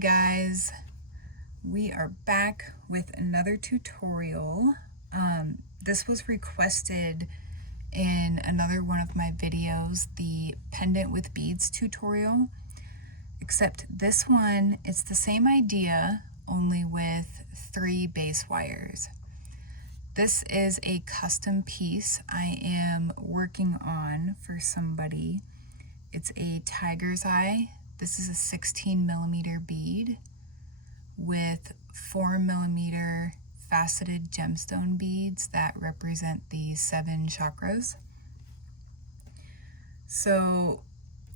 guys, we are back with another tutorial. This was requested in another one of my videos, the pendant with beads tutorial, except this one, it's the same idea, only with 3 base wires. This is a custom piece I am working on for somebody. It's a tiger's eye. This is a 16mm bead with 4mm faceted gemstone beads that represent the 7 chakras. So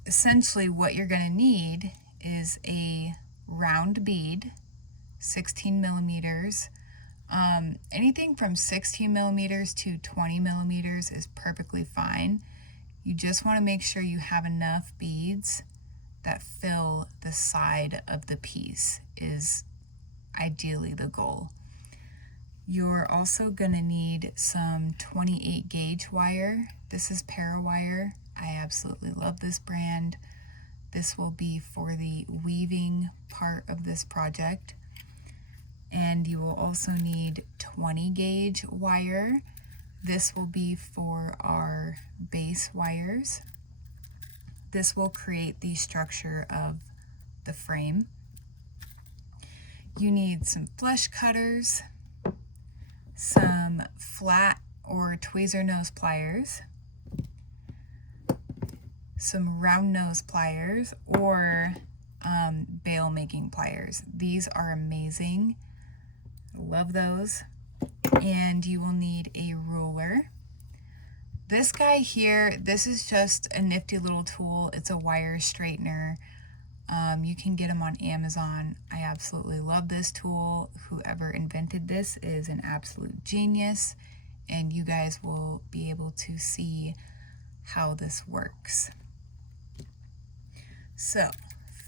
essentially what you're going to need is a round bead, 16mm. Anything from 16mm to 20mm is perfectly fine. You just want to make sure you have enough beads that fill the side of the piece is ideally the goal. You're also going to need some 28 gauge wire. This is Parawire. I absolutely love this brand. This will be for the weaving part of this project. And you will also need 20 gauge wire. This will be for our base wires. This will create the structure of the frame. You need some flesh cutters, some flat or tweezer nose pliers, some round nose pliers, or bail making pliers. These are amazing. Love those. And you will need a ruler. This guy here, this is just a nifty little tool. It's a wire straightener. You can get them on Amazon. I absolutely love this tool. Whoever invented this is an absolute genius, and you guys will be able to see how this works. So,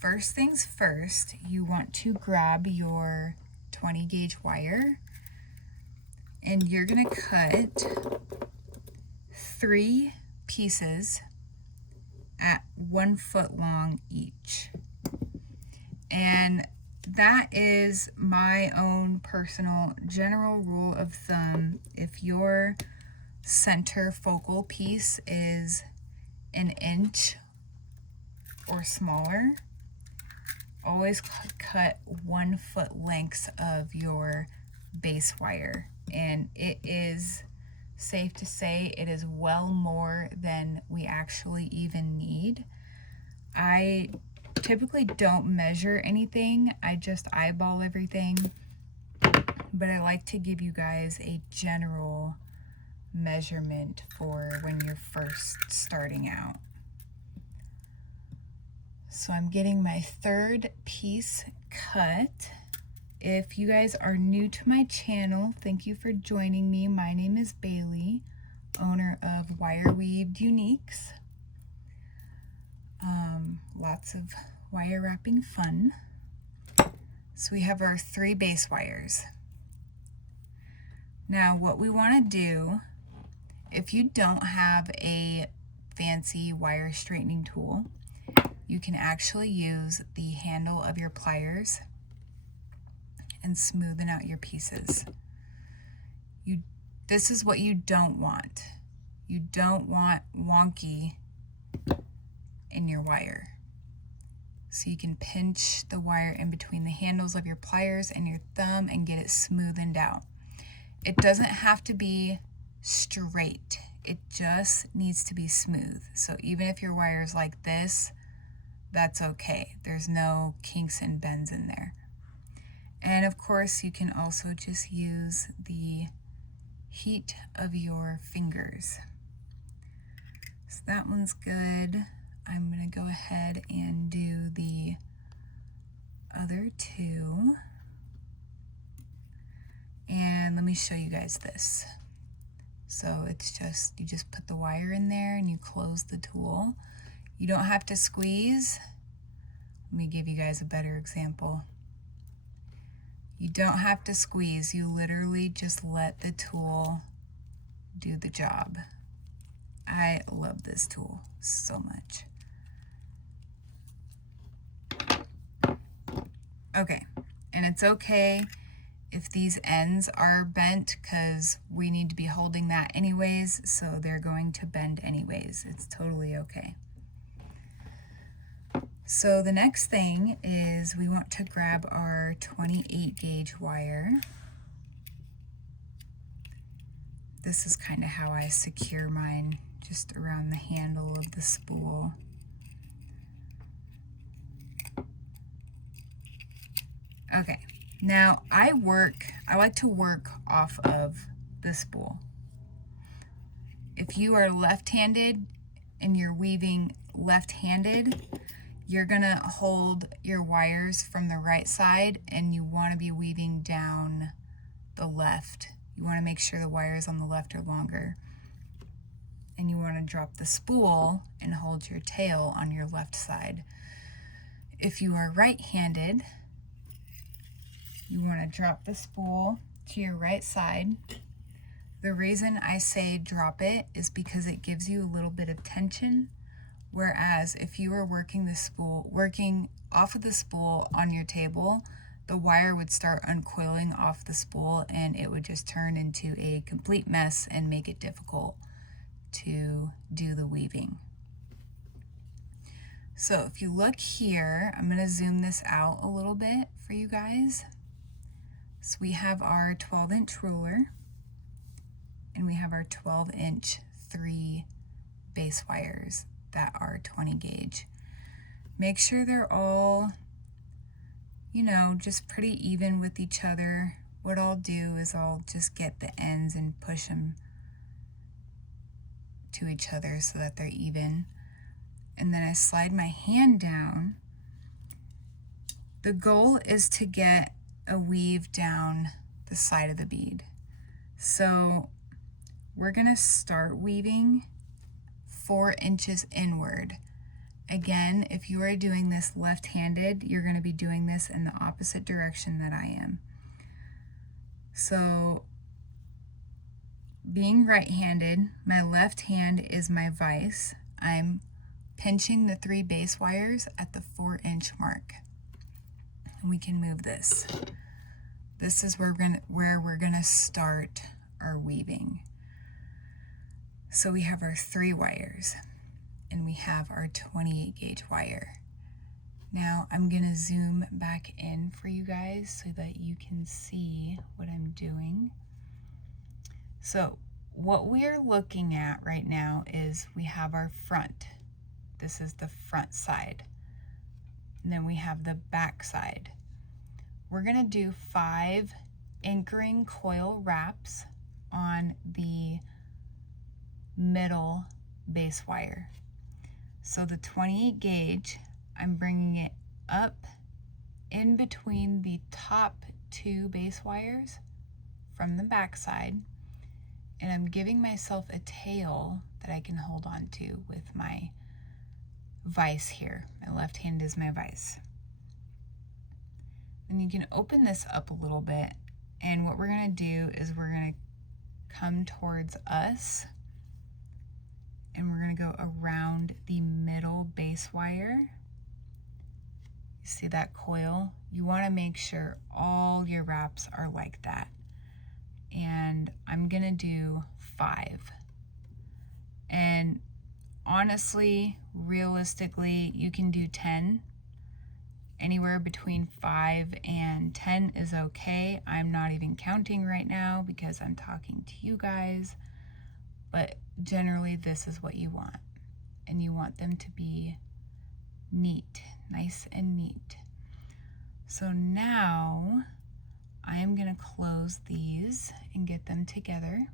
first things first, you want to grab your 20 gauge wire, and you're going to cut 3 pieces at 1 foot long each. And that is my own personal general rule of thumb. If your center focal piece is 1 inch or smaller, always cut 1 foot lengths of your base wire. And it is safe to say it is well more than we actually even need. I typically don't measure anything. I just eyeball everything, but I like to give you guys a general measurement for when you're first starting out. So I'm getting my 3rd piece cut. If you guys are new to my channel, thank you for joining me. My name is Bailey, owner of Wire Weaved Uniques. Lots of wire wrapping fun. So we have our 3 base wires. Now what we want to do, if you don't have a fancy wire straightening tool, you can actually use the handle of your pliers and smoothen out your pieces. This is what you don't want. You don't want wonky in your wire. So you can pinch the wire in between the handles of your pliers and your thumb and get it smoothened out. It doesn't have to be straight. It just needs to be smooth. So even if your wire is like this, that's okay. There's no kinks and bends in there. And of course, you can also just use the heat of your fingers. So that one's good. I'm going to go ahead and do the other 2. And let me show you guys this. So it's just, you just put the wire in there and you close the tool. You don't have to squeeze. Let me give you guys a better example. You don't have to squeeze. You literally just let the tool do the job. I love this tool so much. Okay, and it's okay if these ends are bent because we need to be holding that anyways, so they're going to bend anyways. It's totally okay. So the next thing is we want to grab our 28 gauge wire. This is kind of how I secure mine, just around the handle of the spool. Okay, now I like to work off of the spool. If you are left-handed and you're weaving left-handed, you're gonna hold your wires from the right side and you wanna be weaving down the left. You wanna make sure the wires on the left are longer. And you wanna drop the spool and hold your tail on your left side. If you are right-handed, you want to drop the spool to your right side. The reason I say drop it is because it gives you a little bit of tension, whereas if you were working off of the spool on your table, the wire would start uncoiling off the spool and it would just turn into a complete mess and make it difficult to do the weaving. So if you look here, I'm going to zoom this out a little bit for you guys. So we have our 12-inch ruler and we have our 12-inch 3 base wires that are 20 gauge. Make sure they're all, just pretty even with each other. What I'll do is I'll just get the ends and push them to each other so that they're even. And then I slide my hand down. The goal is to get a weave down the side of the bead. So we're gonna start weaving 4 inches inward. Again, if you are doing this left-handed, you're gonna be doing this in the opposite direction that I am. So being right-handed, my left hand is my vise. I'm pinching the 3 base wires at the 4-inch mark. We can move this. This is where we're gonna start our weaving. So we have our 3 wires and we have our 28 gauge wire. Now I'm gonna zoom back in for you guys so that you can see what I'm doing. So what we're looking at right now is we have our front. This is the front side. And then we have the back side. We're gonna do 5 anchoring coil wraps on the middle base wire. So the 28 gauge, I'm bringing it up in between the top 2 base wires from the back side, and I'm giving myself a tail that I can hold on to with my vise here. My left hand is my vise. And you can open this up a little bit, and what we're gonna do is we're gonna come towards us and we're gonna go around the middle base wire. You see that coil? You wanna make sure all your wraps are like that. And I'm gonna do 5. And honestly, realistically, you can do 10. Anywhere between 5 and 10 is okay. I'm not even counting right now because I'm talking to you guys, but generally this is what you want. And you want them to be neat, nice and neat. So now I am gonna close these and get them together.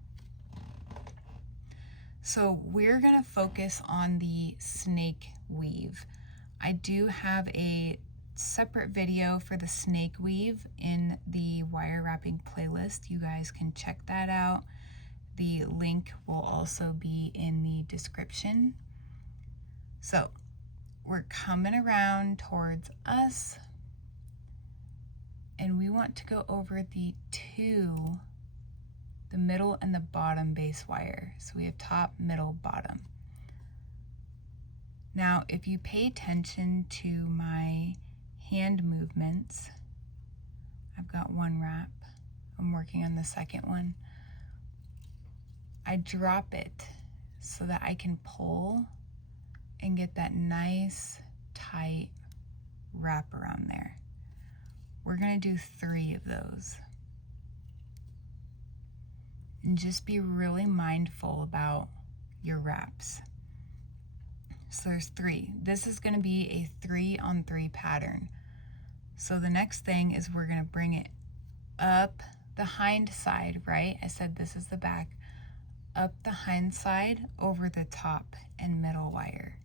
So we're gonna focus on the snake weave. I do have a separate video for the snake weave in the wire wrapping playlist. You guys can check that out. The link will also be in the description. So we're coming around towards us and we want to go over the middle and the bottom base wire. So we have top, middle, bottom. Now, if you pay attention to my hand movements, I've got one wrap. I'm working on the second one. I drop it so that I can pull and get that nice tight wrap around there. We're gonna do 3 of those. And just be really mindful about your wraps. So there's 3. This is gonna be a 3-on-3 pattern. So the next thing is we're gonna bring it up the hind side, right? I said this is the back. Up the hind side over the top and middle wire.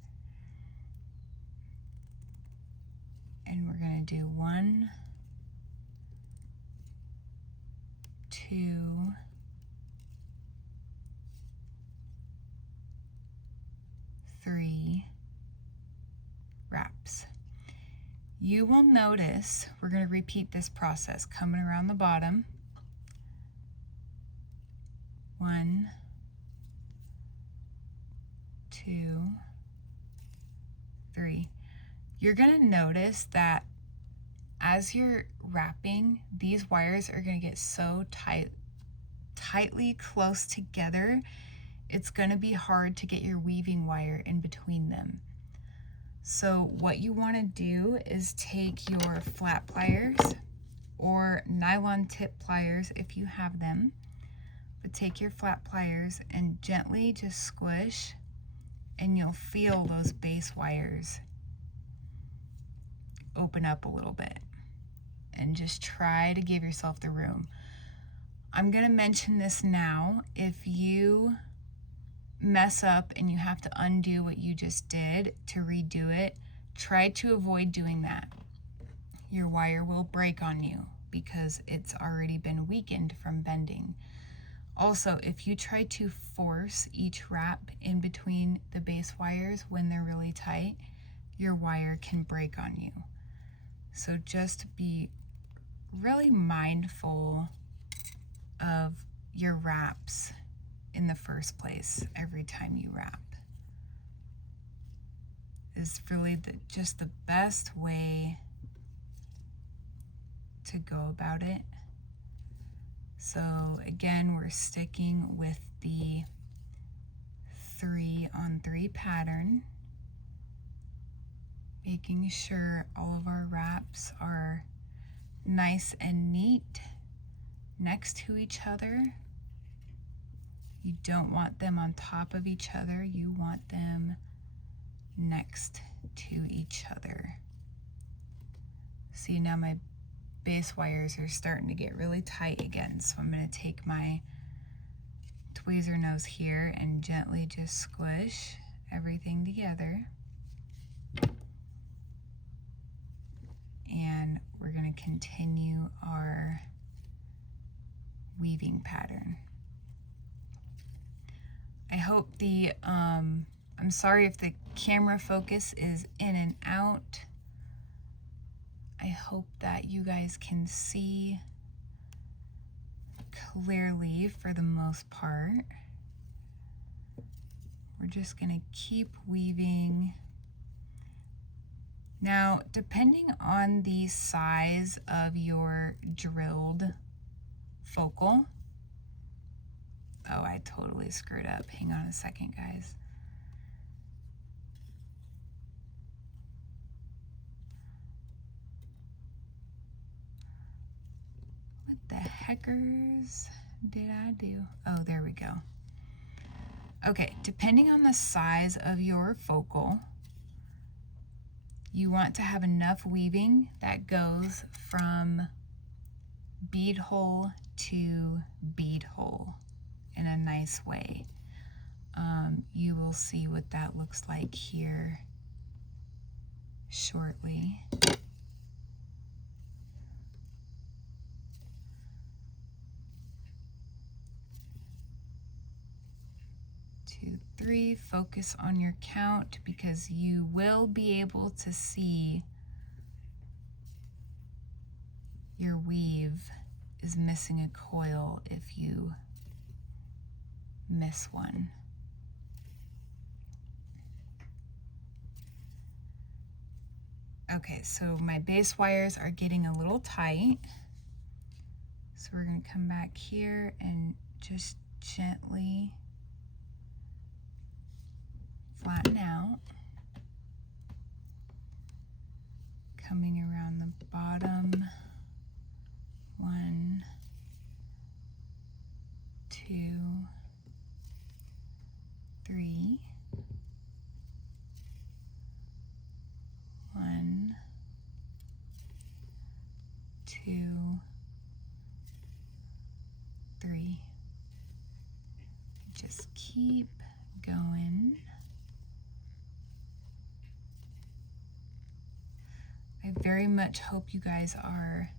And we're gonna do 1, 2, 3 wraps. You will notice we're going to repeat this process coming around the bottom. 1, 2, 3. You're going to notice that as you're wrapping, these wires are going to get so tightly close together, it's going to be hard to get your weaving wire in between them. So what you want to do is take your flat pliers or nylon tip pliers if you have them, but take your flat pliers and gently just squish, and you'll feel those base wires open up a little bit, and just try to give yourself the room. I'm going to mention this now. If you mess up and you have to undo what you just did to redo it, try to avoid doing that. Your wire will break on you because it's already been weakened from bending. Also, if you try to force each wrap in between the base wires when they're really tight, your wire can break on you. So just be really mindful of your wraps in the first place every time you wrap. Is really just the best way to go about it. So again, we're sticking with the 3-on-3 pattern, making sure all of our wraps are nice and neat next to each other. You don't want them on top of each other, you want them next to each other. See, now my base wires are starting to get really tight again, so I'm going to take my tweezer nose here and gently just squish everything together. And we're going to continue our weaving pattern. I hope I'm sorry if the camera focus is in and out. I hope that you guys can see clearly for the most part. We're just gonna keep weaving. Now, depending on the size of your drilled focal, oh, I totally screwed up. Hang on a second, guys. What the heckers did I do? Oh, there we go. Okay, depending on the size of your focal, you want to have enough weaving that goes from bead hole to bead hole in a nice way. You will see what that looks like here shortly. 2, 3, focus on your count because you will be able to see your weave is missing a coil if you miss one. Okay, so my base wires are getting a little tight. So we're going to come back here and just gently flatten out, coming around the bottom. 1, 2, 3. 1, 2, 3. Just keep going. I very much hope you guys are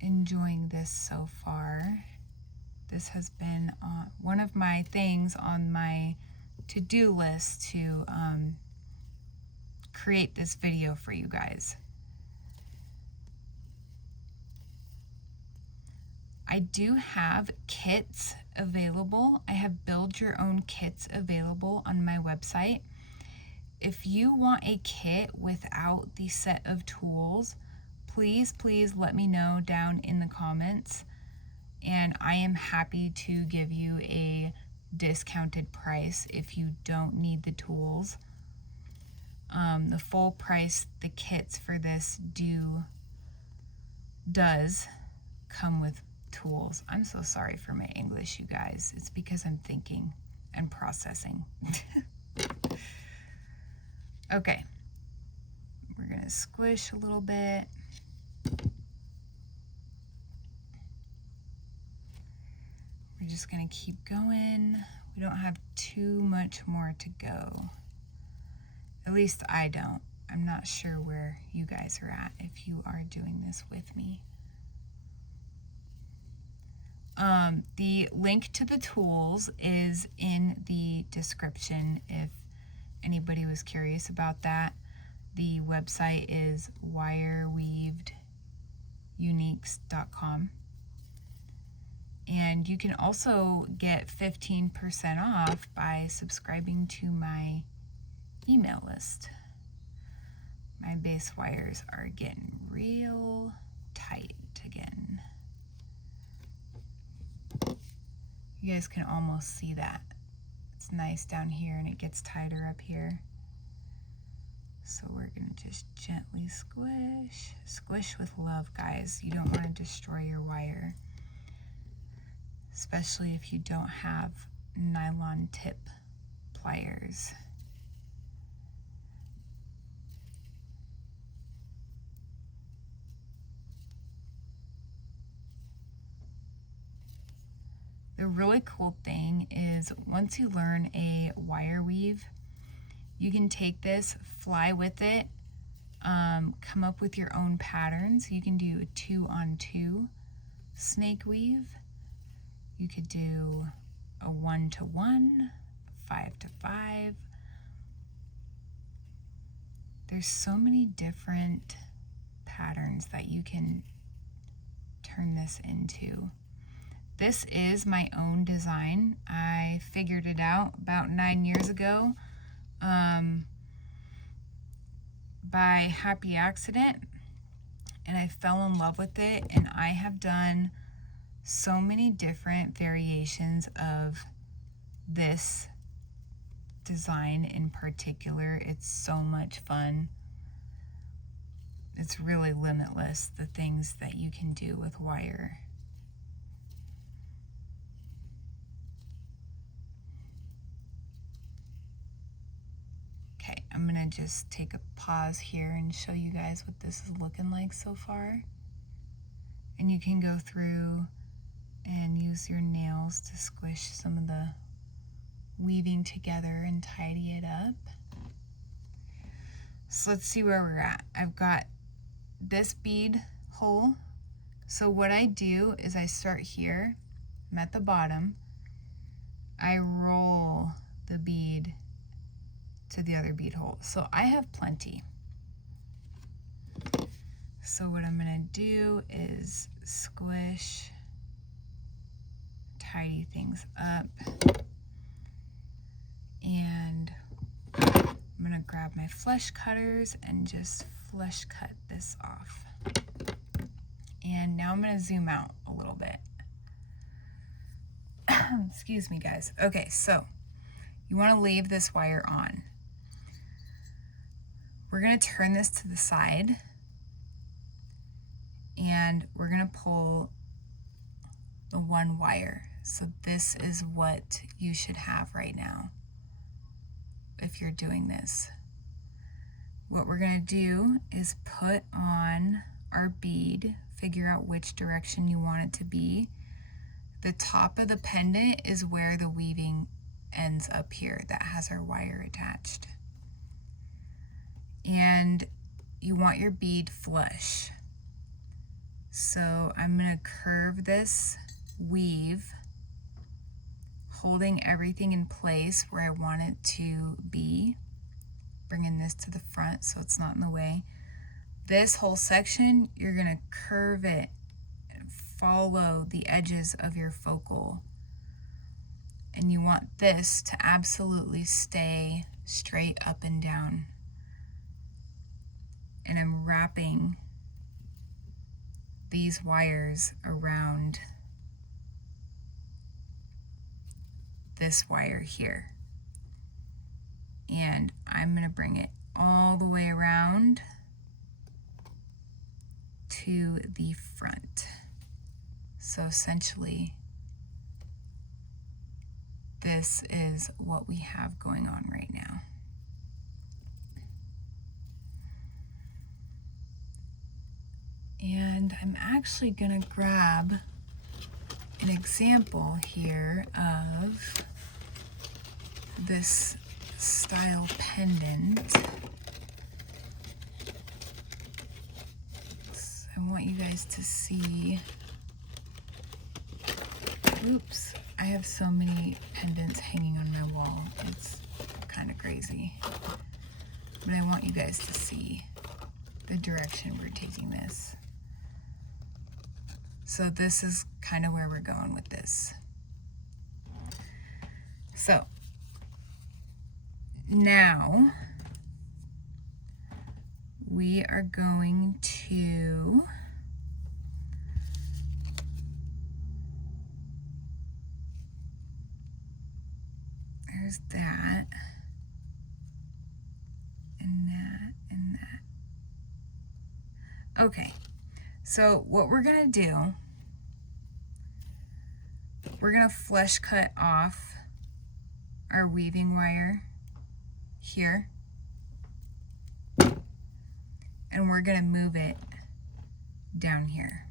enjoying this so far. This has been one of my things on my to-do list to create this video for you guys. I do have kits available. I have build your own kits available on my website. If you want a kit without the set of tools, please let me know down in the comments, and I am happy to give you a discounted price if you don't need the tools. The full price, the kits for this does come with tools. I'm so sorry for my English, you guys. It's because I'm thinking and processing. Okay, we're gonna squish a little bit. We're just gonna keep going. We don't have too much more to go. At least I don't. I'm not sure where you guys are at if you are doing this with me. The link to the tools is in the description if anybody was curious about that. The website is wireweaveduniques.com. And you can also get 15% off by subscribing to my email list. My base wires are getting real tight again. You guys can almost see that. It's nice down here and it gets tighter up here. So we're gonna just gently squish. Squish with love, guys. You don't want to destroy your wire, especially if you don't have nylon tip pliers. The really cool thing is once you learn a wire weave, you can take this, fly with it, come up with your own patterns. You can do a 2-on-2 snake weave. You could do a 1-to-1, 5-to-5. There's so many different patterns that you can turn this into. This is my own design. I figured it out about 9 years ago by happy accident, and I fell in love with it, and I have done so many different variations of this design in particular. It's so much fun. It's really limitless, the things that you can do with wire. Okay, I'm gonna just take a pause here and show you guys what this is looking like so far. And you can go through and use your nails to squish some of the weaving together and tidy it up. So let's see where we're at. I've got this bead hole. So what I do is I start here, I'm at the bottom, I roll the bead to the other bead hole. So I have plenty. So what I'm gonna do is squish, tidy things up, and I'm gonna grab my flesh cutters and just flesh cut this off. And now I'm going to zoom out a little bit. Excuse me, guys. Okay, so you want to leave this wire on. We're going to turn this to the side, and we're going to pull the one wire. So this is what you should have right now if you're doing this. What we're going to do is put on our bead, figure out which direction you want it to be. The top of the pendant is where the weaving ends up here. That has our wire attached. And you want your bead flush. So I'm going to curve this weave, holding everything in place where I want it to be, bringing this to the front so it's not in the way. This whole section, you're going to curve it and follow the edges of your focal. And you want this to absolutely stay straight up and down. And I'm wrapping these wires around this wire here. And I'm going to bring it all the way around to the front. So essentially, this is what we have going on right now. And I'm actually going to grab an example here of this style pendant. I want you guys to see. Oops, I have so many pendants hanging on my wall. It's kind of crazy. But I want you guys to see the direction we're taking this. So this is kind of where we're going with this. So now we are going to there's that and that and that. Okay, so what we're gonna do, we're gonna flush cut off our weaving wire here, and we're gonna move it down here.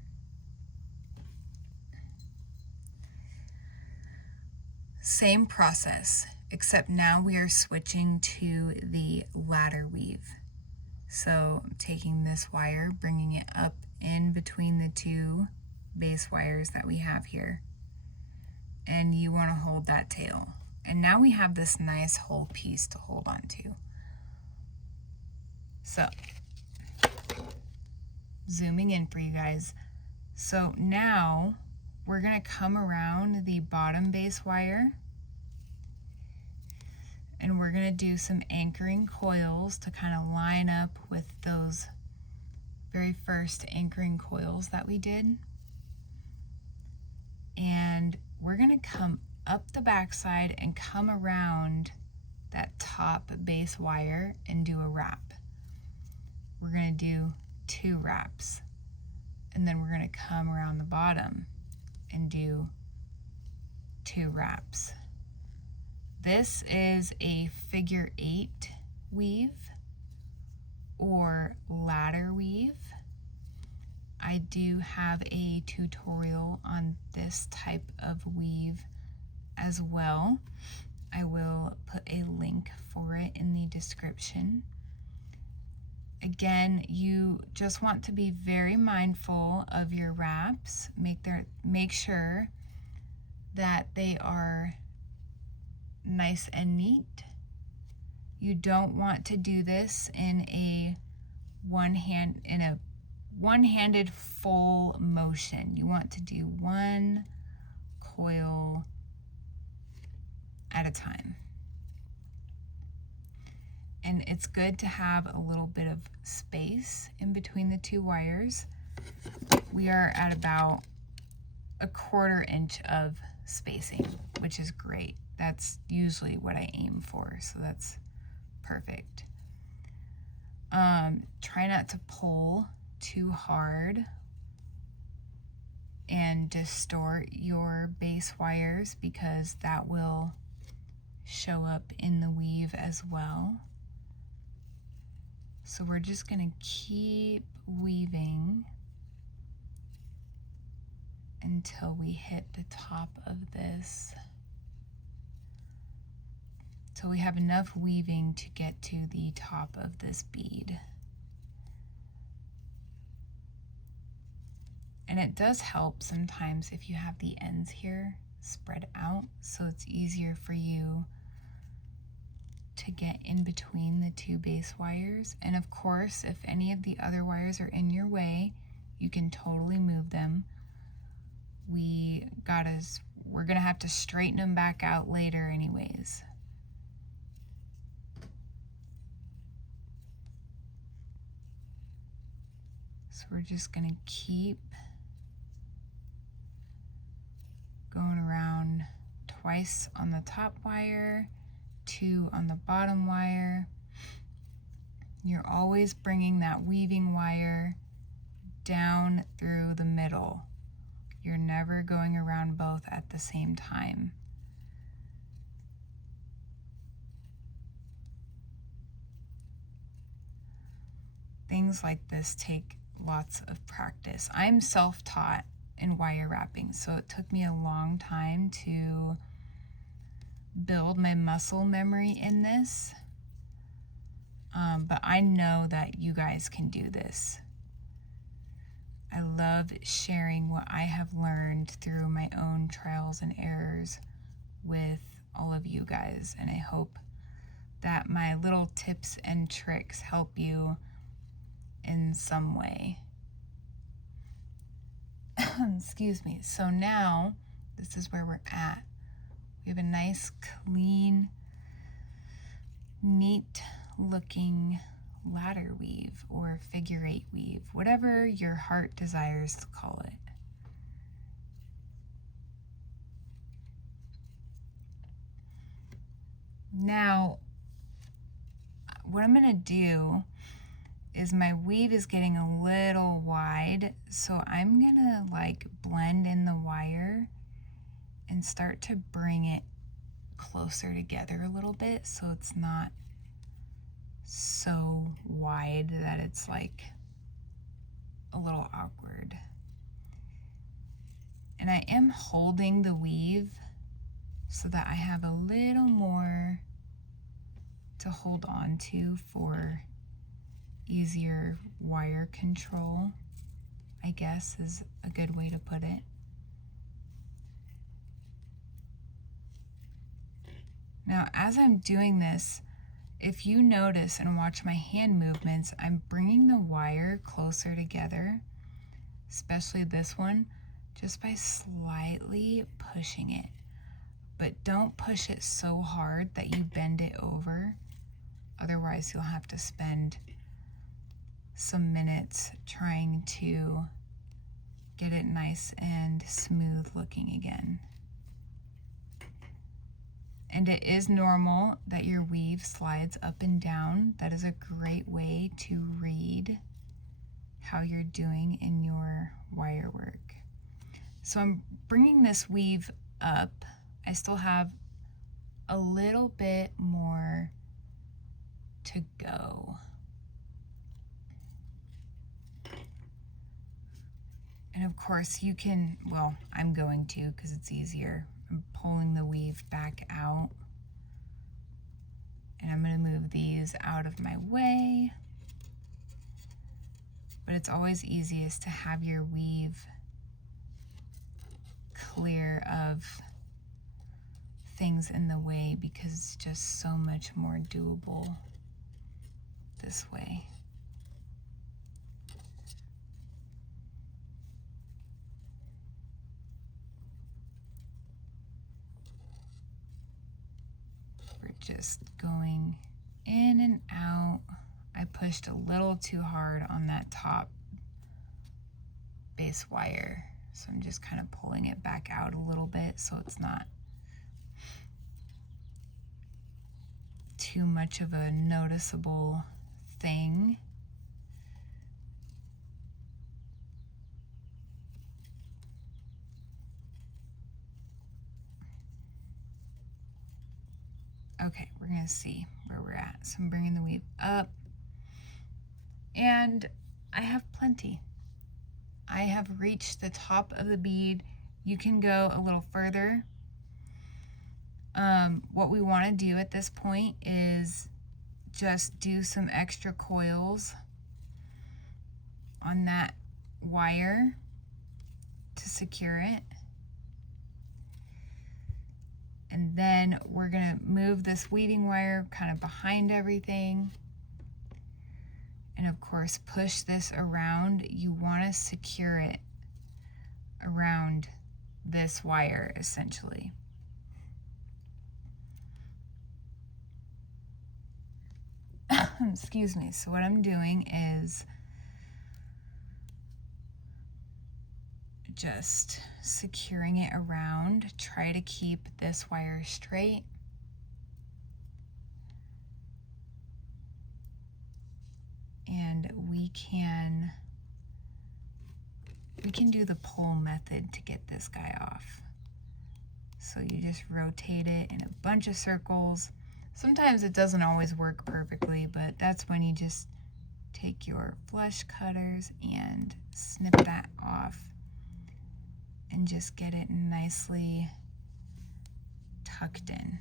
Same process, except now we are switching to the ladder weave. So I'm taking this wire, bringing it up in between the two base wires that we have here. And you want to hold that tail. And now we have this nice whole piece to hold on to. So, zooming in for you guys. So now we're going to come around the bottom base wire, and we're going to do some anchoring coils to kind of line up with those very first anchoring coils that we did. And we're going to come up the backside and come around that top base wire and do a wrap. We're going to do 2 wraps, and then we're going to come around the bottom and do 2 wraps. This is a figure 8 weave or ladder weave. I do have a tutorial on this type of weave as well. I will put a link for it in the description. Again, you just want to be very mindful of your wraps. Make sure that they are nice and neat. You don't want to do this in a one-handed full motion. You want to do 1 coil at a time. And it's good to have a little bit of space in between the 2 wires. we are at about a 1/4 inch of spacing, which is great. That's usually what I aim for, so that's perfect. Try not to pull too hard and distort your base wires, because that will show up in the weave as well. So we're just going to keep weaving until we hit the top of this. So we have enough weaving to get to the top of this bead. And it does help sometimes if you have the ends here spread out, so it's easier for you to get in between the two base wires. And of course, if any of the other wires are in your way, you can totally move them. We're gonna have to straighten them back out later anyways. So we're just gonna keep going around twice on the top wire, 2 on the bottom wire. You're always bringing that weaving wire down through the middle. You're never going around both at the same time. Things like this take lots of practice. I'm self-taught in wire wrapping, so it took me a long time to build my muscle memory in this. But I know that you guys can do this. I love sharing what I have learned through my own trials and errors with all of you guys, and I hope that my little tips and tricks help you in some way. Excuse me. So now, this is where we're at. We have a nice, clean, neat looking ladder weave or figure 8 weave, whatever your heart desires to call it. Now, what I'm gonna do is, my weave is getting a little wide, so I'm gonna like blend in the wire and start to bring it closer together a little bit, so it's not so wide that it's like a little awkward. And I am holding the weave so that I have a little more to hold on to for easier wire control, I guess is a good way to put it. Now, as I'm doing this, if you notice and watch my hand movements, I'm bringing the wire closer together, especially this one, just by slightly pushing it. But don't push it so hard that you bend it over. Otherwise, you'll have to spend some minutes trying to get it nice and smooth looking again. And it is normal that your weave slides up and down. That is a great way to read how you're doing in your wire work. So I'm bringing this weave up. I still have a little bit more to go. And of course you can, well, I'm going to because it's easier. I'm pulling the weave back out. And I'm going to move these out of my way. But it's always easiest to have your weave clear of things in the way, because it's just so much more doable this way. We're just going in and out. I pushed a little too hard on that top base wire. So I'm just kind of pulling it back out a little bit so it's not too much of a noticeable thing. Okay, we're gonna see where we're at. So I'm bringing the weave up, and I have plenty. I have reached the top of the bead. You can go a little further. What we want to do at this point is just do some extra coils on that wire to secure it. And then we're gonna move this weaving wire kind of behind everything. And of course, push this around. You wanna secure it around this wire, essentially. Excuse me. So what I'm doing is just securing it around. Try to keep this wire straight. And we can do the pull method to get this guy off. So you just rotate it in a bunch of circles. Sometimes it doesn't always work perfectly, but that's when you just take your flush cutters and snip that off and just get it nicely tucked in.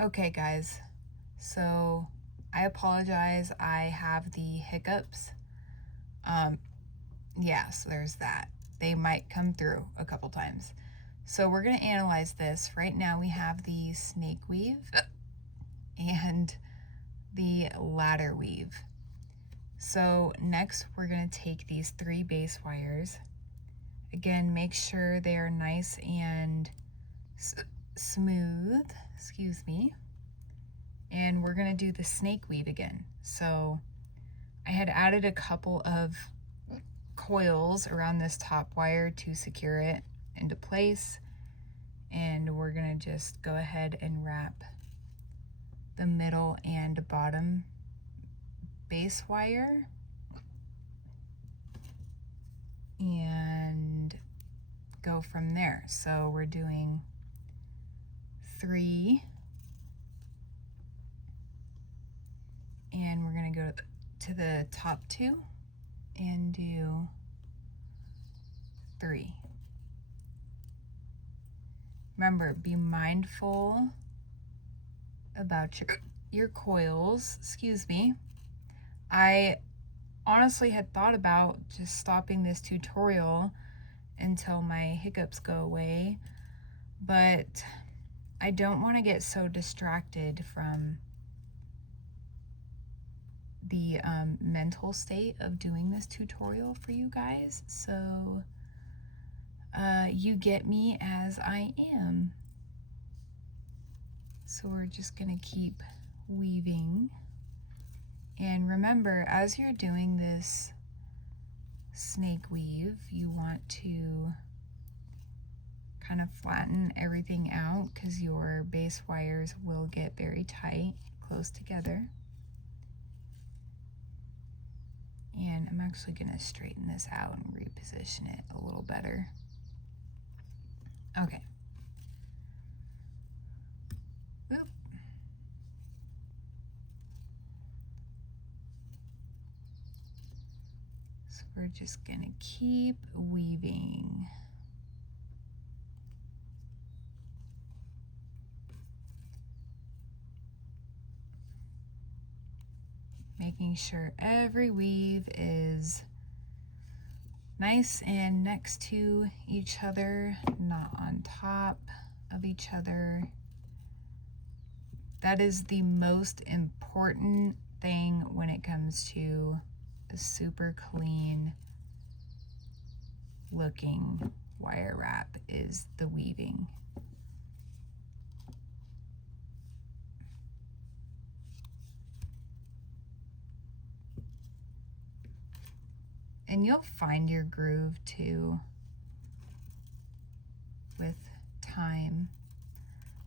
Okay guys, so I apologize, I have the hiccups. Yeah, so there's that. They might come through a couple times. So we're gonna analyze this. Right now we have the snake weave and the ladder weave. So next we're gonna take these 3 base wires. Again, make sure they are nice and smooth, excuse me. And we're gonna do the snake weave again. So I had added a couple of coils around this top wire to secure it into place, and we're gonna just go ahead and wrap the middle and bottom base wire and go from there. So we're doing 3, and we're gonna go to the top 2 and do 3. Remember, be mindful about your coils. Excuse me. I honestly had thought about just stopping this tutorial until my hiccups go away, but I don't want to get so distracted from the mental state of doing this tutorial for you guys. So you get me as I am. So we're just gonna keep weaving. And remember, as you're doing this snake weave, you want to kind of flatten everything out because your base wires will get very tight, close together. And I'm actually gonna straighten this out and reposition it a little better. Okay. Oop. So we're just gonna keep weaving. Making sure every weave is nice and next to each other, not on top of each other. That is the most important thing when it comes to a super clean looking wire wrap, is the weaving. And you'll find your groove too with time.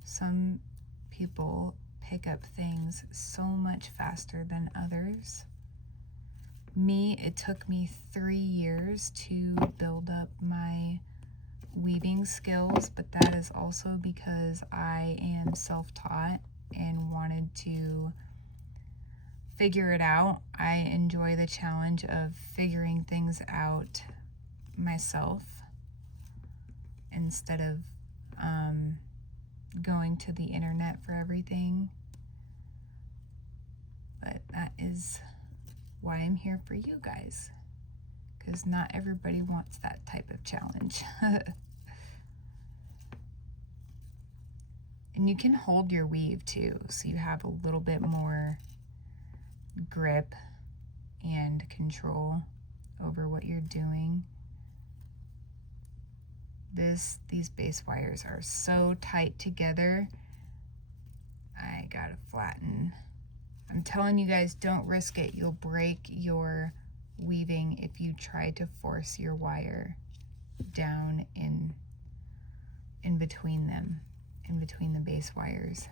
Some people pick up things so much faster than others. Me, it took me 3 years to build up my weaving skills, but that is also because I am self-taught and wanted to figure it out. I enjoy the challenge of figuring things out myself instead of going to the internet for everything. But that is why I'm here for you guys, because not everybody wants that type of challenge. And you can hold your weave too, so you have a little bit more grip and control over what you're doing. These base wires are so tight together. I gotta flatten. I'm telling you guys, don't risk it. You'll break your weaving if you try to force your wire down in between them, in between the base wires.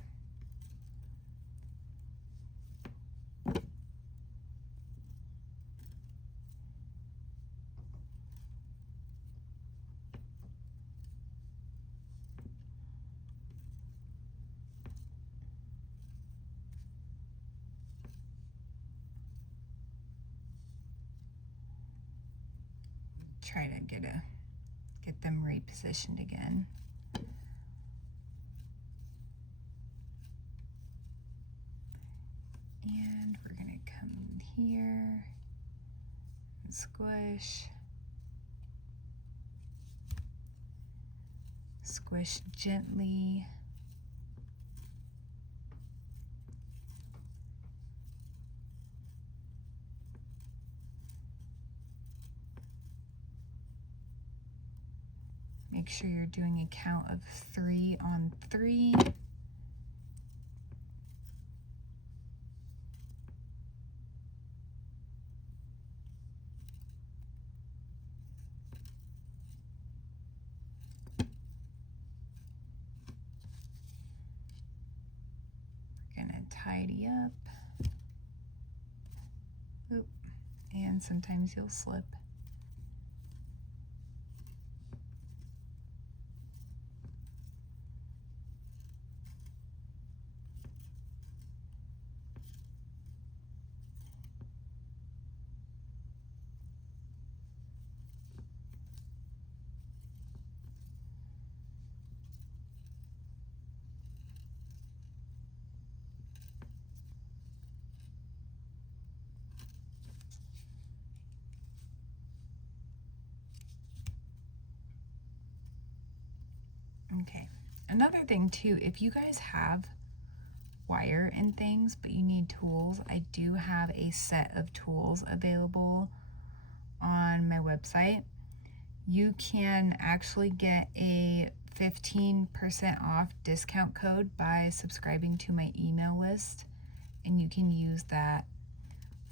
Try to get them repositioned again. And we're gonna come in here and squish. Squish gently. Make sure you're doing a count of 3 on 3. We're gonna tidy up. Oop. And sometimes you'll slip. Okay, another thing too, if you guys have wire and things, but you need tools, I do have a set of tools available on my website. You can actually get a 15% off discount code by subscribing to my email list, and you can use that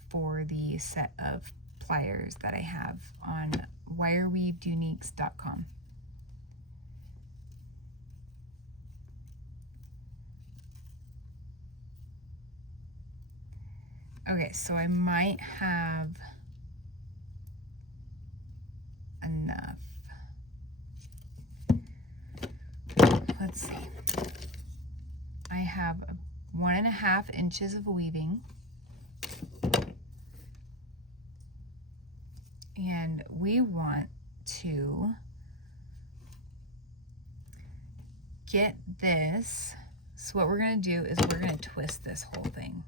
for the set of pliers that I have on wireweaveduniques.com. Okay, so I might have enough. Let's see. I have 1.5 inches of weaving. And we want to get this. So what we're going to do is we're going to twist this whole thing.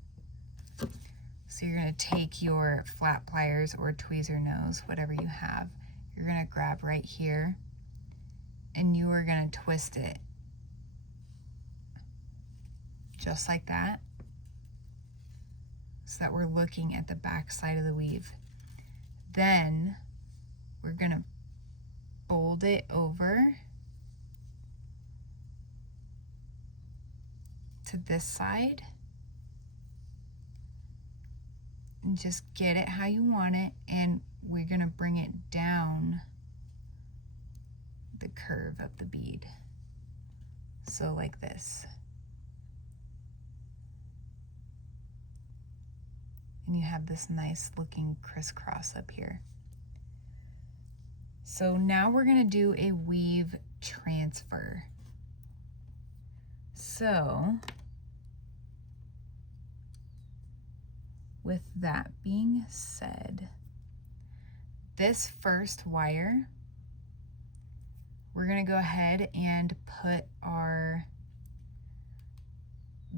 So you're going to take your flat pliers or tweezer nose, whatever you have. You're going to grab right here and you are going to twist it just like that, so that we're looking at the back side of the weave. Then we're going to fold it over to this side and just get it how you want it. And we're gonna bring it down the curve of the bead. So like this. And you have this nice looking crisscross up here. So now we're gonna do a weave transfer. So with that being said, this first wire, we're gonna go ahead and put our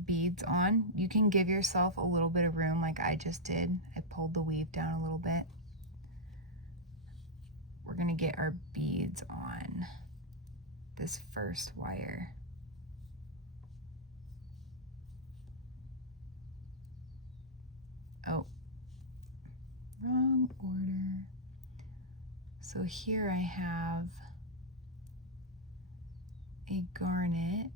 beads on. You can give yourself a little bit of room like I just did. I pulled the weave down a little bit. We're gonna get our beads on this first wire. Oh, wrong order. So here I have a garnet.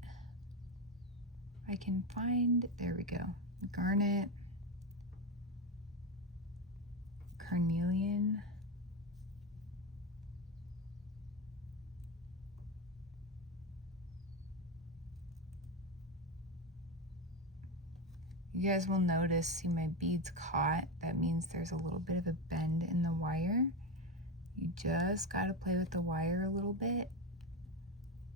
I can find, there we go, garnet, carnelian, you guys will notice, see my beads caught. That means there's a little bit of a bend in the wire. You just got to play with the wire a little bit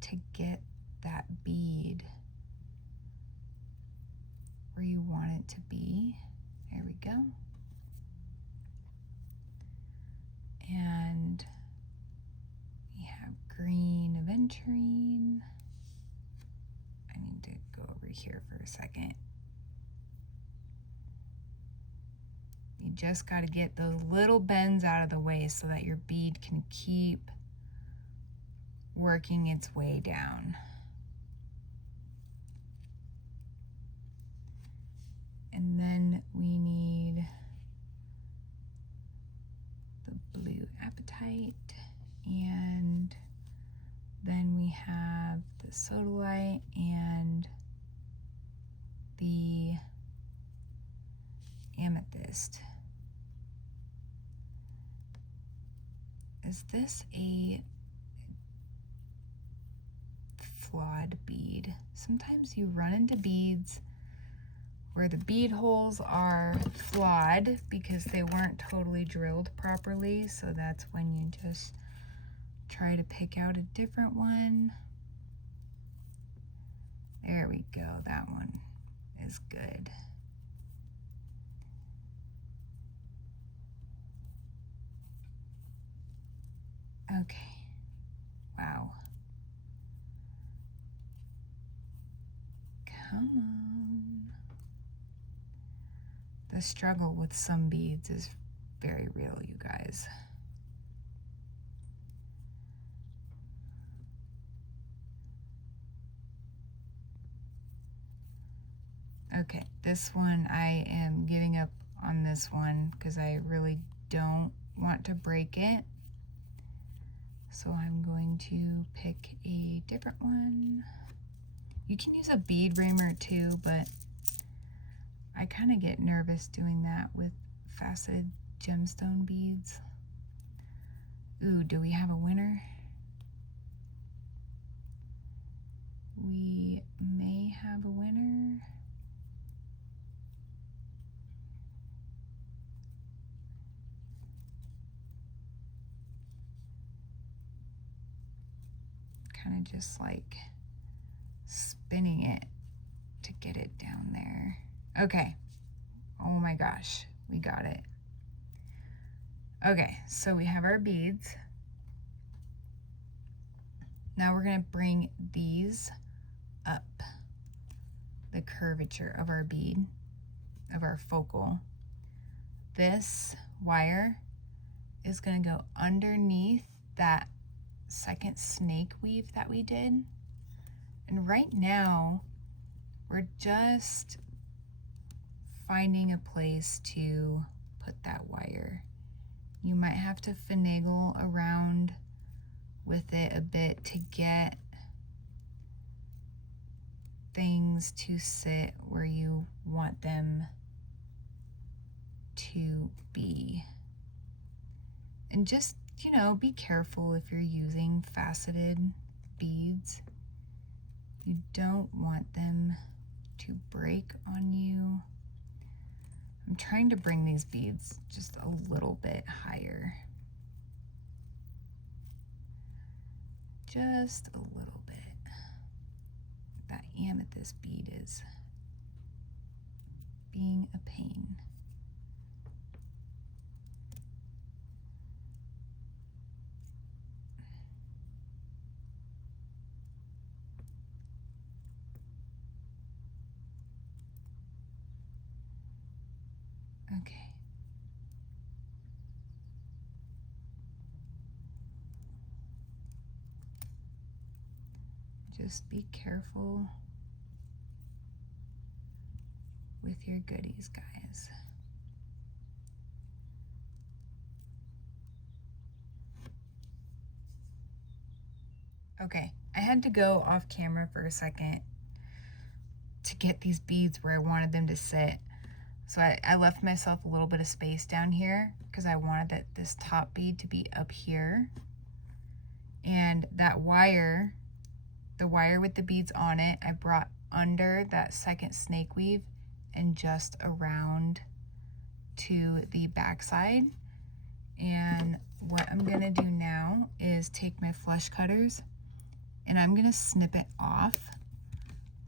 to get that bead where you want it to be. There we go. And we have green aventurine. I need to go over here for a second. You just got to get those little bends out of the way so that your bead can keep working its way down. And then we need the blue apatite, and then we have the sodalite and the amethyst. Is this a flawed bead? Sometimes you run into beads where the bead holes are flawed because they weren't totally drilled properly, so that's when you just try to pick out a different one. There we go, that one is good. Okay, wow. Come on. The struggle with some beads is very real, you guys. Okay, this one I am giving up on this one because I really don't want to break it. So I'm going to pick a different one. You can use a bead raymer too, but I kind of get nervous doing that with faceted gemstone beads. Ooh, do we have a winner? We may have a winner. Kind of just like spinning it to get it down there. Okay. Oh my gosh, we got it. Okay, so we have our beads. Now we're going to bring these up the curvature of our bead, of our focal. This wire is going to go underneath that second snake weave that we did. And right now, we're just finding a place to put that wire. You might have to finagle around with it a bit to get things to sit where you want them to be. And just, you know, be careful if you're using faceted beads. You don't want them to break on you. I'm trying to bring these beads just a little bit higher. Just a little bit. That amethyst bead is being a pain. Okay. Just be careful with your goodies, guys. Okay, I had to go off camera for a second to get these beads where I wanted them to sit. So I left myself a little bit of space down here because I wanted this top bead to be up here. And that wire, the wire with the beads on it, I brought under that second snake weave and just around to the back side. And what I'm gonna do now is take my flush cutters and I'm gonna snip it off.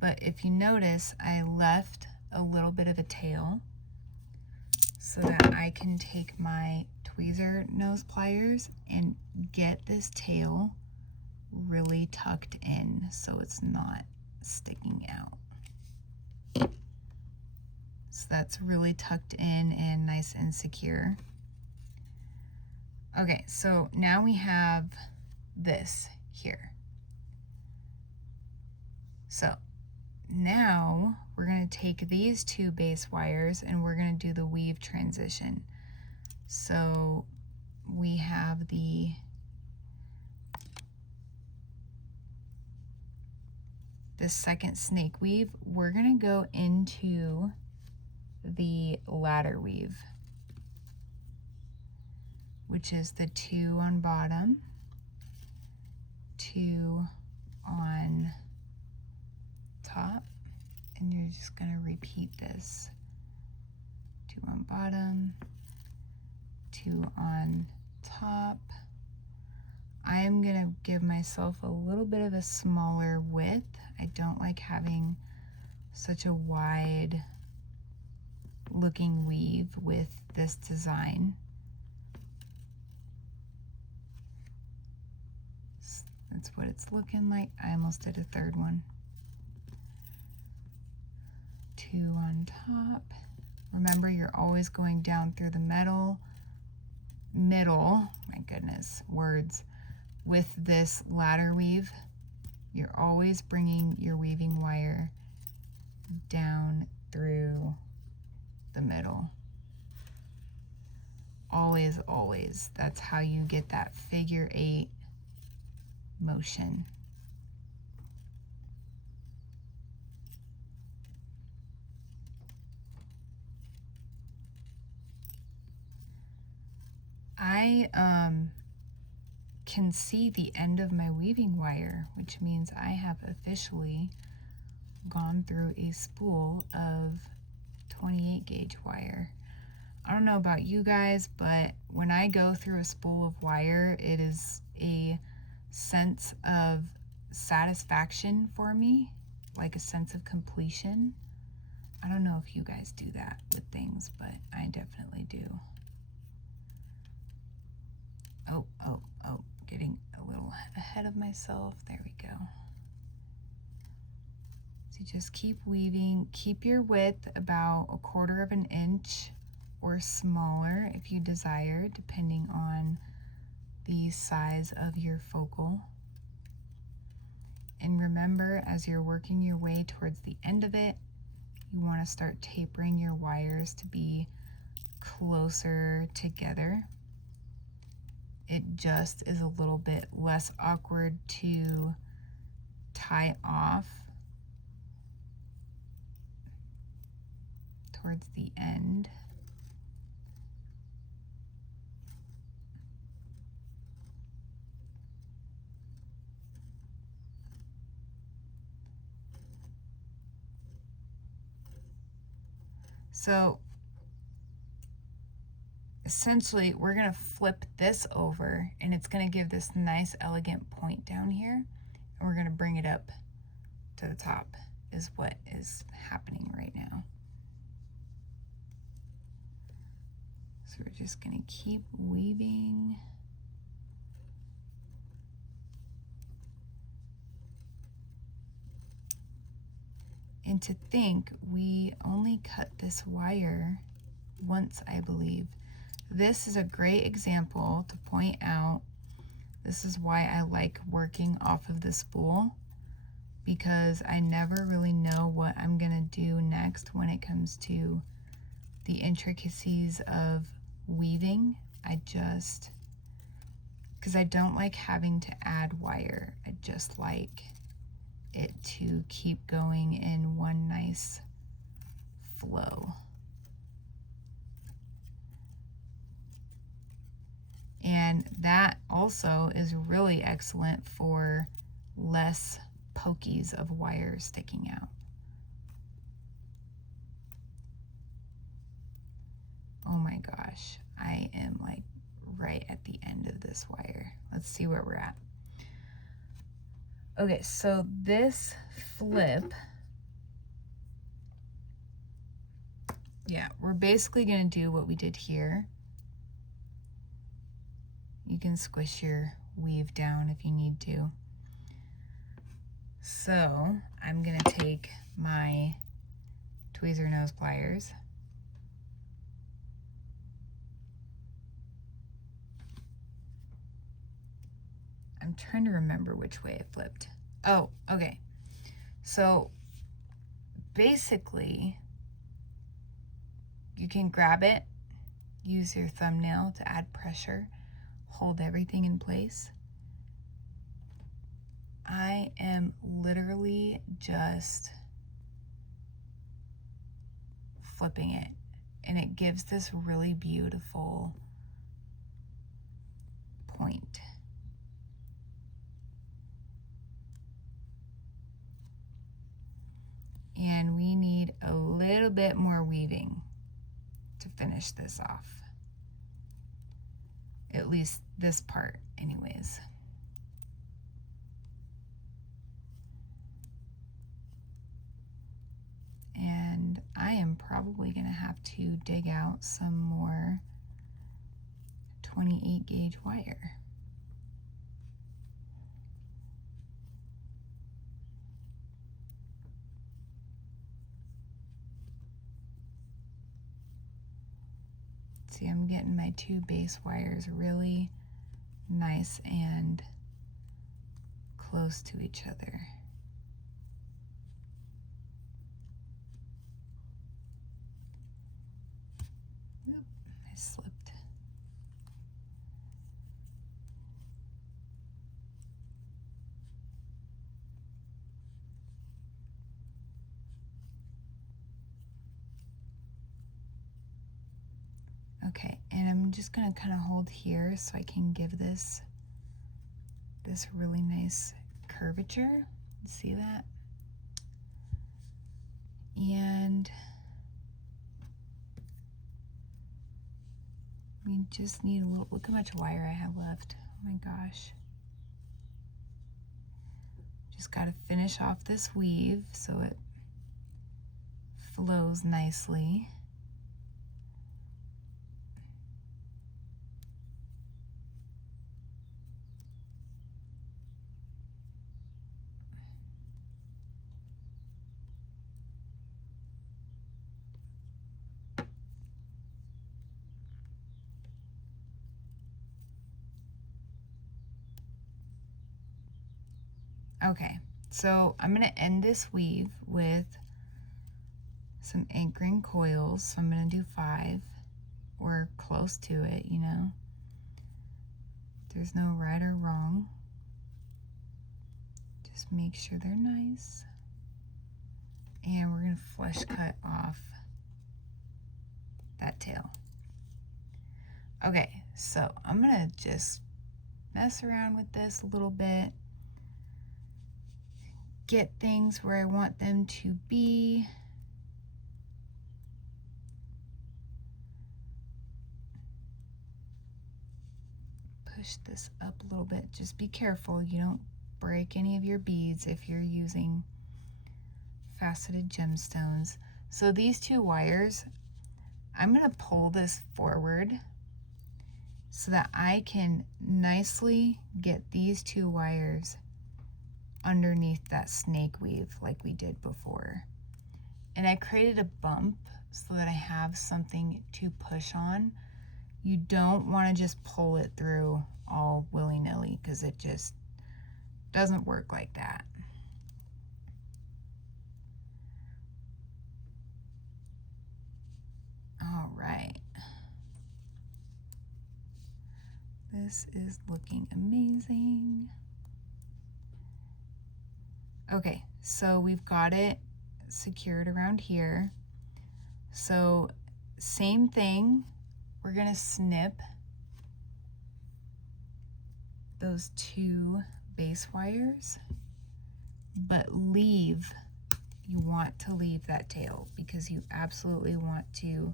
But if you notice, I left a little bit of a tail so that I can take my tweezer nose pliers and get this tail really tucked in so it's not sticking out. So that's really tucked in and nice and secure. Okay, so now we have this here. So now we're going to take these two base wires and we're going to do the weave transition. So we have the second snake weave. We're going to go into the ladder weave, which is the 2 on bottom, 2 on top, and you're just going to repeat this. 2 on bottom, 2 on top. I am going to give myself a little bit of a smaller width. I don't like having such a wide looking weave with this design. That's what it's looking like. I almost did a third one. 2 on top. Remember, you're always going down through the middle, my goodness, words. With this ladder weave, you're always bringing your weaving wire down through the middle. Always, always. That's how you get that figure 8 motion. I can see the end of my weaving wire, which means I have officially gone through a spool of 28 gauge wire. I don't know about you guys, but when I go through a spool of wire, it is a sense of satisfaction for me, like a sense of completion. I don't know if you guys do that with things, but I definitely do. Oh, getting a little ahead of myself. There we go. So just keep weaving. Keep your width about 1/4 of an inch or smaller if you desire, depending on the size of your focal. And remember, as you're working your way towards the end of it, you want to start tapering your wires to be closer together. It just is a little bit less awkward to tie off towards the end. So essentially we're going to flip this over and it's going to give this nice elegant point down here, and we're going to bring it up to the top is what is happening right now. So we're just going to keep weaving. And to think, we only cut this wire once, I believe. This is a great example to point out. This is why I like working off of the spool, because I never really know what I'm gonna do next when it comes to the intricacies of weaving. Because I don't like having to add wire. I just like it to keep going in one nice flow. And that also is really excellent for less pokies of wire sticking out. Oh my gosh, I am like right at the end of this wire. Let's see where we're at. Okay, so this flip, yeah, we're basically gonna do what we did here. You can squish your weave down if you need to. So I'm gonna take my tweezer nose pliers. I'm trying to remember which way it flipped. Oh, okay. So basically, you can grab it, use your thumbnail to add pressure, hold everything in place. I am literally just flipping it, and it gives this really beautiful point. And we need a little bit more weaving to finish this off. At least this part, anyways. And I am probably gonna have to dig out some more 28 gauge wire. See, I'm getting my two base wires really nice and close to each other. Oop, I slipped. Okay, and I'm just gonna kind of hold here so I can give this really nice curvature. See that? And we just need a little, look how much wire I have left. Oh my gosh. Just gotta finish off this weave so it flows nicely. Okay, so I'm gonna end this weave with some anchoring coils. So I'm gonna do 5 or close to it, you know. There's no right or wrong. Just make sure they're nice. And we're gonna flush cut off that tail. Okay, so I'm gonna just mess around with this a little bit. Get things where I want them to be. push this up a little bit. Just be careful you don't break any of your beads if you're using faceted gemstones. So these two wires, I'm going to pull this forward so that I can nicely get these two wires underneath that snake weave like we did before. And I created a bump so that I have something to push on. You don't want to just pull it through all willy-nilly because it just doesn't work like that. All right. This is looking amazing. Okay, so we've got it secured around here. So same thing, we're gonna snip those two base wires, but you want to leave that tail because you absolutely want to,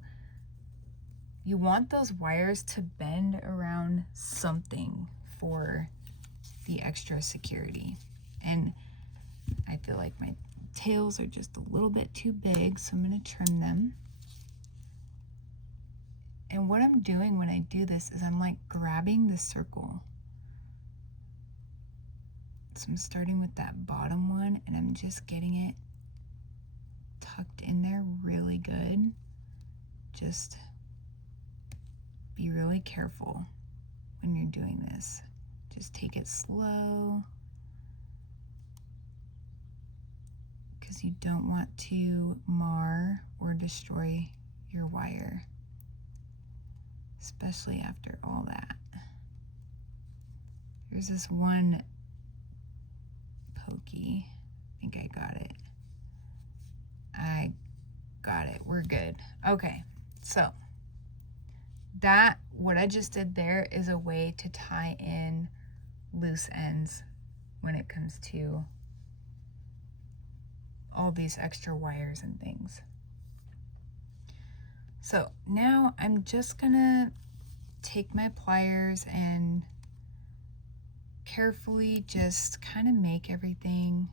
you want those wires to bend around something for the extra security. And I feel like my tails are just a little bit too big, so I'm going to trim them. And what I'm doing when I do this is I'm like grabbing the circle. So I'm starting with that bottom one and I'm just getting it tucked in there really good. Just be really careful when you're doing this. Just take it slow, because you don't want to mar or destroy your wire, especially after all that. Here's this one pokey. I think I got it. I got it. We're good. Okay, so that, what I just did there is a way to tie in loose ends when it comes to all these extra wires and things. So now I'm just gonna take my pliers and carefully just kind of make everything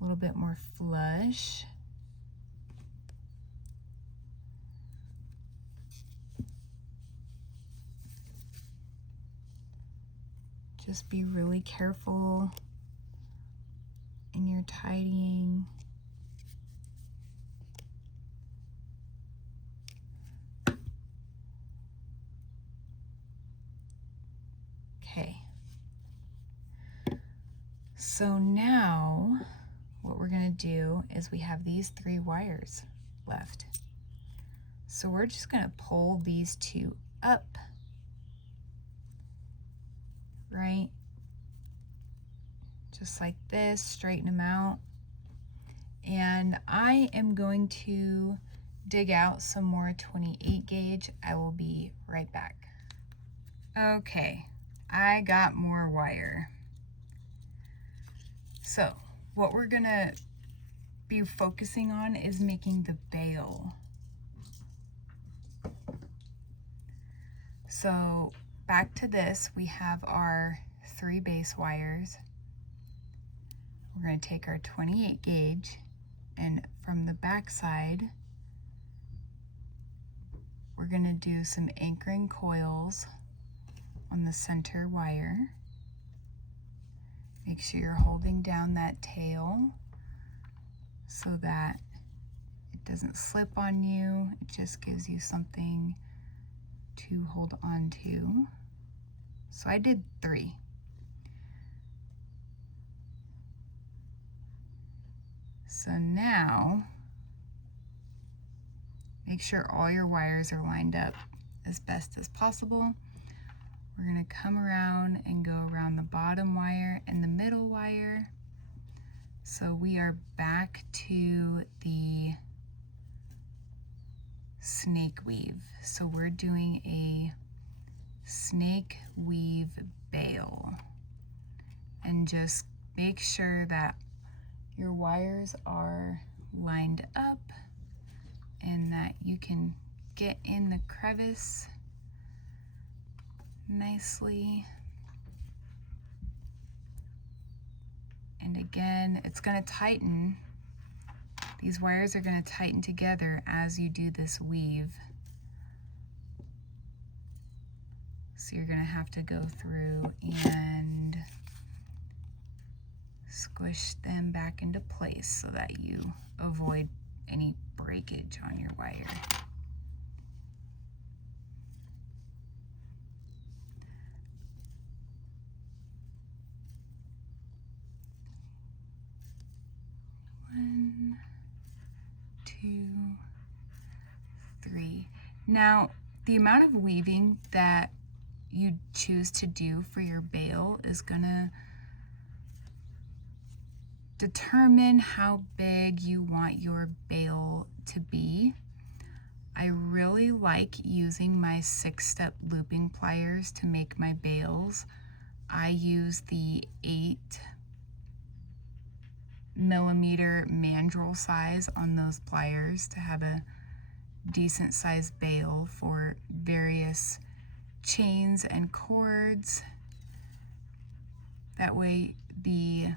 a little bit more flush. Just be really careful in your tidying. Okay. So now what we're going to do is we have these 3 wires left. So we're just going to pull these 2 up, right? Just like this, straighten them out. And I am going to dig out some more 28 gauge. I will be right back. Okay, I got more wire. So what we're gonna be focusing on is making the bail. So back to this, we have our 3 base wires. We're going to take our 28 gauge, and from the back side, we're going to do some anchoring coils on the center wire. Make sure you're holding down that tail so that it doesn't slip on you. It just gives you something to hold on to. So I did 3. So now, make sure all your wires are lined up as best as possible. We're going to come around and go around the bottom wire and the middle wire. So we are back to the snake weave. So we're doing a snake weave bail. And just make sure that your wires are lined up and that you can get in the crevice nicely. And again, it's going to tighten. These wires are going to tighten together as you do this weave. So you're going to have to go through and squish them back into place so that you avoid any breakage on your wire. One, two, three. Now, the amount of weaving that you choose to do for your bail is gonna determine how big you want your bail to be. I really like using my 6-step looping pliers to make my bails. I use the 8mm mandrel size on those pliers to have a decent sized bail for various chains and cords. That way the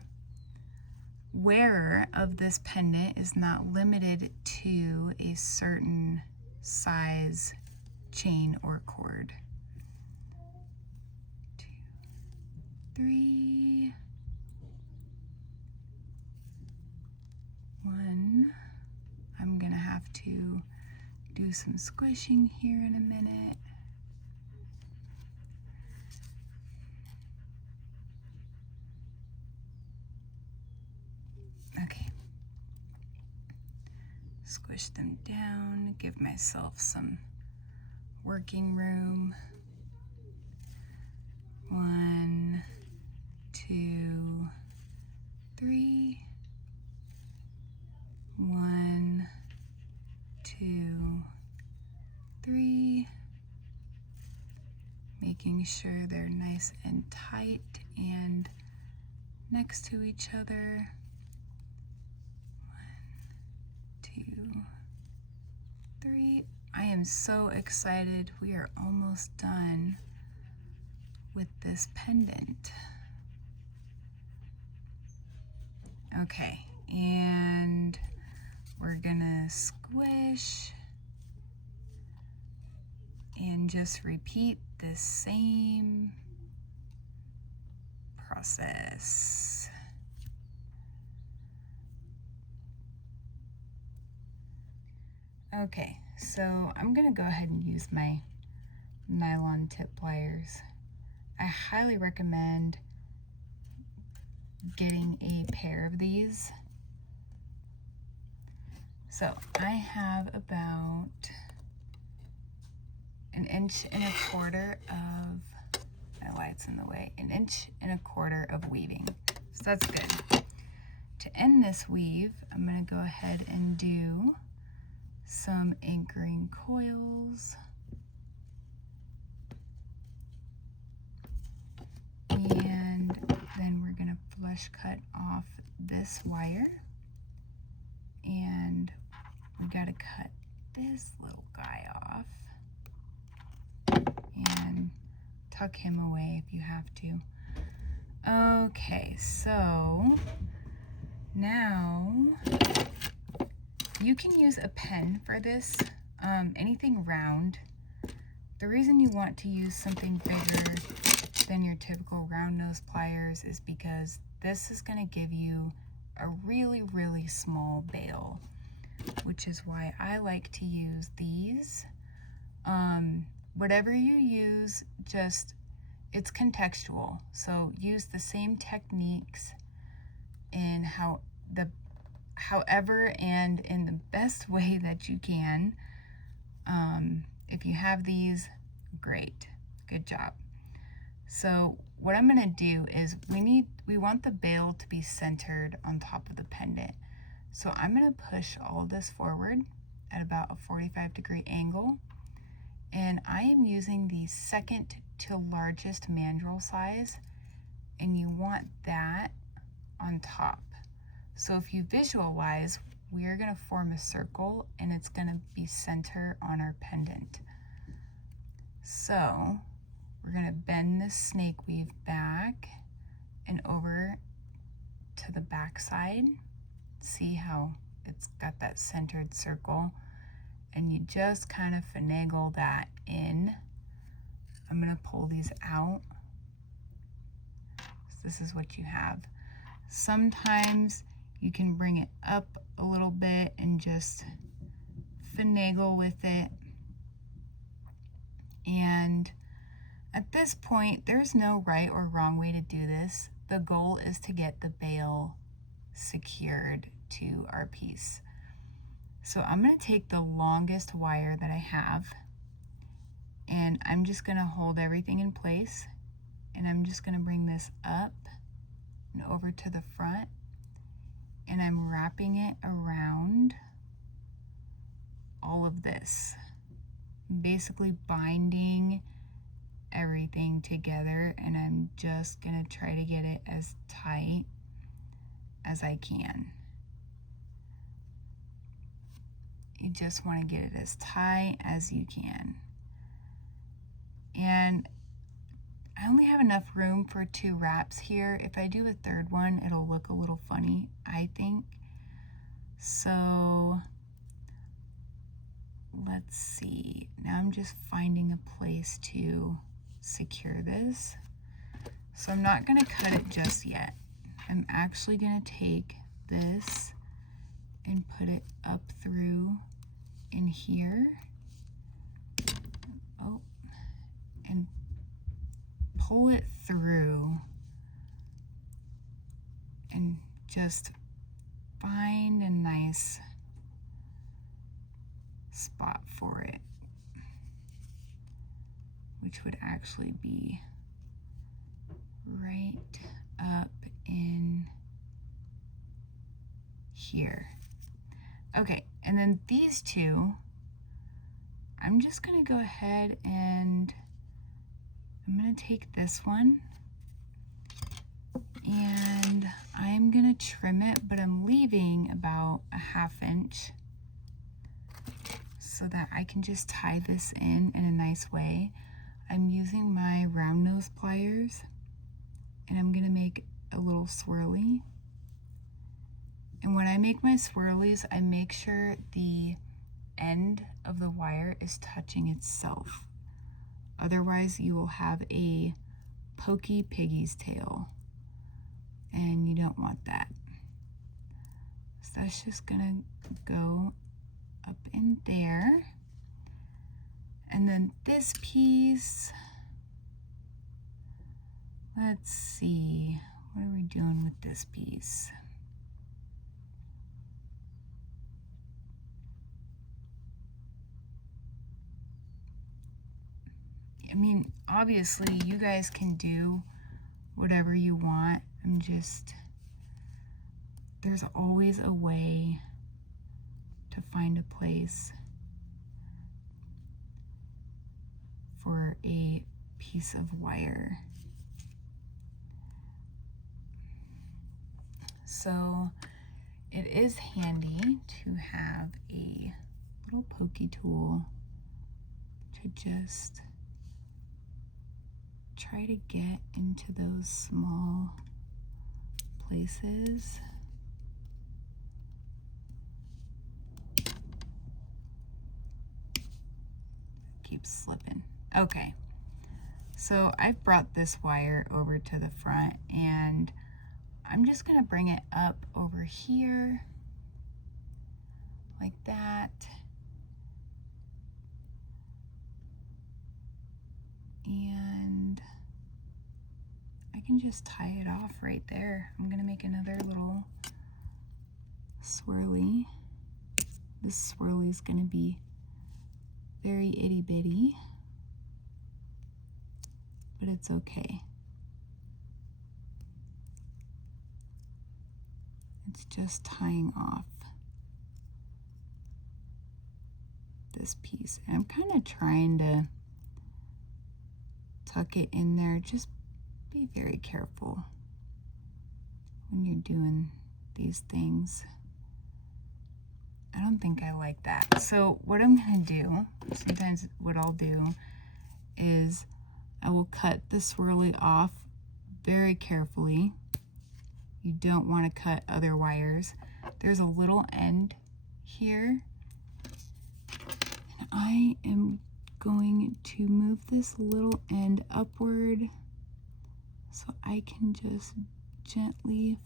wearer of this pendant is not limited to a certain size chain or cord. 2, 3, 1. I'm gonna have to do some squishing here in a minute. Okay. Squish them down, give myself some working room. 1, 2, 3. 1, 2, 3. Making sure they're nice and tight and next to each other. 1, 2, 3. I am so excited. We are almost done with this pendant. Okay, and we're gonna squish and just repeat the same process. Okay, so I'm gonna go ahead and use my nylon tip pliers. I highly recommend getting a pair of these. So I have about 1.25 inches of, my light's in the way, 1.25 inches of weaving. So that's good. To end this weave, I'm gonna go ahead and do some anchoring coils. And then we're gonna flush cut off this wire. And we gotta cut this little guy off and tuck him away if you have to. Okay, so now you can use a pen for this, anything round. The reason you want to use something bigger than your typical round nose pliers is because this is going to give you a really, really small bail, which is why I like to use these. Whatever you use, just, it's contextual. So use the same techniques in however and in the best way that you can. If you have these, great, good job. So what I'm gonna do is we want the bail to be centered on top of the pendant. So I'm gonna push all this forward at about a 45-degree angle. And I am using the second to largest mandrel size, and you want that on top. So if you visualize, we are gonna form a circle and it's gonna be center on our pendant. So we're gonna bend this snake weave back and over to the back side. See how it's got that centered circle? And you just kind of finagle that in. I'm gonna pull these out. So this is what you have. Sometimes you can bring it up a little bit and just finagle with it. And at this point, there's no right or wrong way to do this. The goal is to get the bail secured to our piece. So I'm going to take the longest wire that I have, and I'm just going to hold everything in place, and I'm just going to bring this up and over to the front, and I'm wrapping it around all of this, basically binding everything together, and I'm just going to try to get it as tight as I can. You just want to get it as tight as you can. And I only have enough room for 2 wraps here. If I do a third one, it'll look a little funny, I think. So let's see. Now I'm just finding a place to secure this. So I'm not going to cut it just yet. I'm actually going to take this and put it up through in here. Oh, and pull it through and just find a nice spot for it, which would actually be right up in here. Okay, and then these two, I'm just gonna go ahead and I'm gonna take this one and I'm gonna trim it, but I'm leaving about a 1/2 inch so that I can just tie this in a nice way. I'm using my round nose pliers, and I'm gonna make a little swirly. And when I make my swirlies, I make sure the end of the wire is touching itself. Otherwise, you will have a pokey piggy's tail, and you don't want that. So that's just gonna go up in there. And then this piece, let's see, what are we doing with this piece? I mean, obviously you guys can do whatever you want. There's always a way to find a place for a piece of wire. So it is handy to have a little pokey tool to just try to get into those small places. Keeps slipping. Okay, so I've brought this wire over to the front, and I'm just gonna bring it up over here like that. And I can just tie it off right there. I'm gonna make another little swirly. This swirly is gonna be very itty bitty, but it's okay. It's just tying off this piece. And I'm kind of trying to tuck it in there. Just be very careful when you're doing these things. I don't think I like that. So what I'm gonna do, sometimes what I'll do is I will cut the swirly off very carefully. You don't want to cut other wires. There's a little end here, and I am going to move this little end upward so I can just gently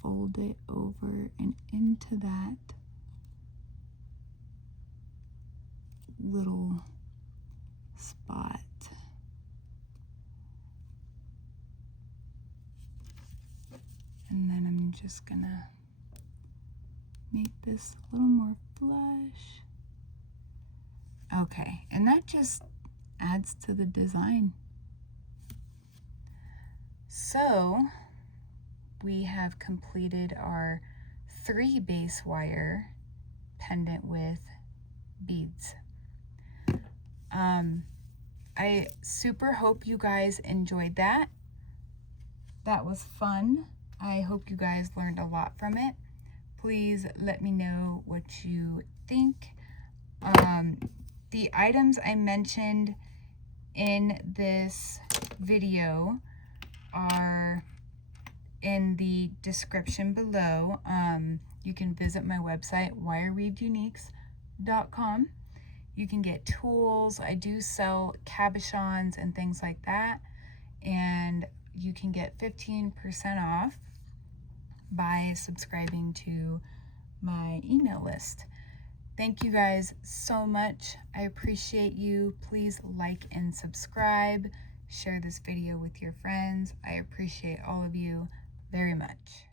fold it over and into that little spot. And then I'm just gonna make this a little more flush. Okay, and that just adds to the design. So we have completed our 3 base wire pendant with beads. I super hope you guys enjoyed that. That was fun. I hope you guys learned a lot from it. Please let me know what you think. The items I mentioned in this video are in the description below. You can visit my website, wireweaveduniques.com. You can get tools. I do sell cabochons and things like that. And you can get 15% off by subscribing to my email list. Thank you guys so much. I appreciate you. Please like and subscribe. Share this video with your friends. I appreciate all of you very much.